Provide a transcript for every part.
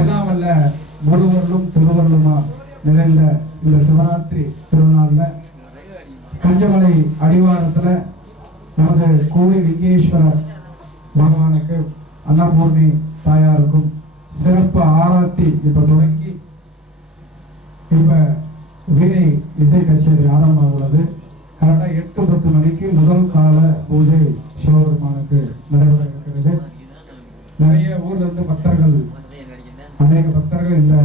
எல்லாமல்ல முருகர்களும் திருவருளுமா நிறைந்த இந்த சிவராத்திரி திருநாள்ல கஞ்சமலை அடிவாரத்துல நமது கோடி லிங்கேஸ்வர பகவானுக்கு அன்னபூர்ணி தாயாருக்கும் சிறப்பு ஆராத்தி இப்ப தொடங்கி இப்ப வீணை இசை கச்சேரி ஆரம்பமாக உள்ளது. கரெக்டா 8-10 மணிக்கு முதல் கால பூஜை சிவபெருமானுக்கு நடைபெற இருக்கிறது. நிறைய ஊர்ல இருந்து பக்தர்கள், அநேக பக்தர்கள் இந்த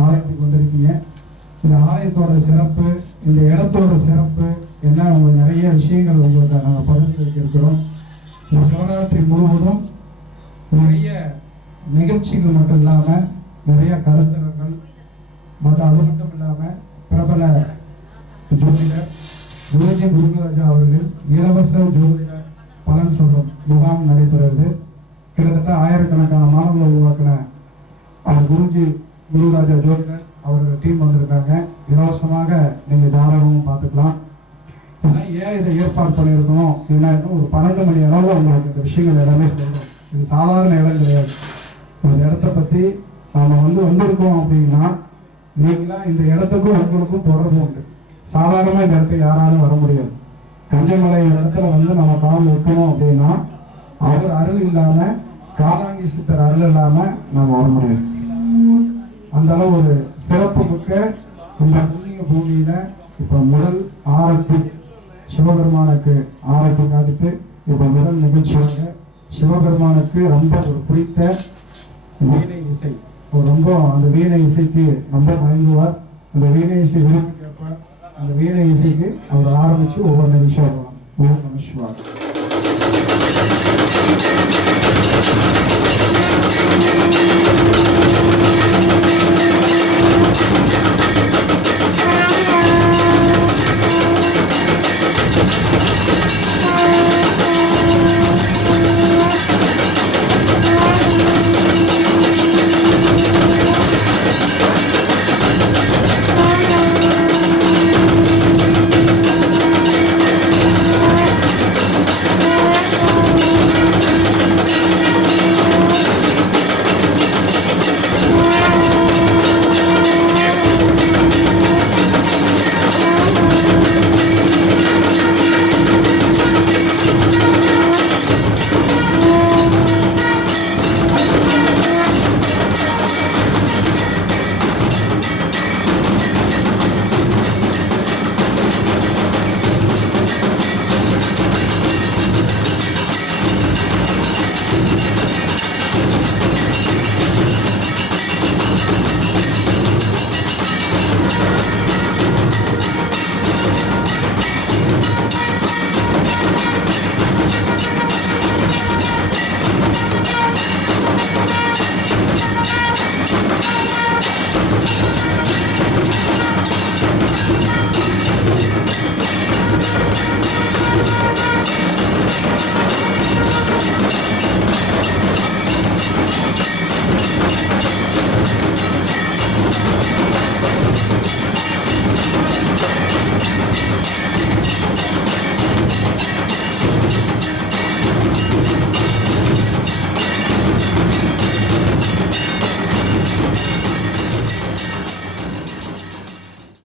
ஆலயத்துக்கு வந்திருக்கீங்க. இந்த ஆலயத்தோட சிறப்பு, இந்த இடத்தோட சிறப்பு என்ன, உங்களுக்கு நிறைய விஷயங்கள் உங்களுக்கு நாங்கள் பகிர்ந்து இருக்கிறோம். இந்த சிவராத்திரி முழுவதும் நிறைய நிகழ்ச்சிகள் மட்டும் இல்லாமல் நிறைய கருத்தரங்கள் மற்றும் அது மட்டும் இல்லாமல் பிரபல ஜோதிடர் குருஜி குருராஜா அவர்கள் இலவச ஜோதிட பலன் சொல்லும் முகாம் நடைபெறுவது. கிட்டத்தட்ட ஆயிரக்கணக்கான மாணவர்களை உருவாக்கின குருஜி குருராஜா ஜோதிடர் அவர்கள் டீம் வந்திருக்காங்க. இலவசமாக நீங்கள் தாராளமும் பார்த்துக்கலாம். ஏன் இதை ஏற்பாடு பண்ணியிருக்கணும் அப்படின்னா, ஒரு 12 மணி அளவில் உங்களுக்கு இந்த விஷயங்கள் எல்லாமே சொல்லணும். இது சாதாரண இடம் கிடையாது. இந்த இடத்த பற்றி நாம் வந்திருக்கோம் அப்படின்னா, நீங்களாம் இந்த இடத்துக்கும் உங்களுக்கும் தொடர்பு உண்டு. சாதாரணமாக இந்த இடத்துக்கு யாராலும் வர முடியாது. கஞ்சமலை இடத்துல நம்ம கால் வைக்கணும் அப்படின்னா அவர் அருள் இல்லாமல், காலாங்கி சித்தர் அருள் இல்லாமல் நம்ம வர முடியாது. அந்த அளவு ஒரு சிறப்பு மிக்க இந்த புண்ணிய பூமியில இப்ப முதல் ஆரத்தி சிவபெருமானுக்கு ஆரத்தி காட்டிட்டு இப்ப முதல் நிகழ்ச்சியாக சிவபெருமானுக்கு ரொம்ப ஒரு பிடித்த வீணை இசை, ரொம்ப அந்த வீணை இசைக்கு ரொம்ப மயங்குவார். அந்த வீணை இசை விரும்பி கேட்பார். அந்த வீணை இசைக்கு அவர் ஆரம்பிச்சு ஒவ்வொரு நிமிஷம் ஓம் நம சிவாய.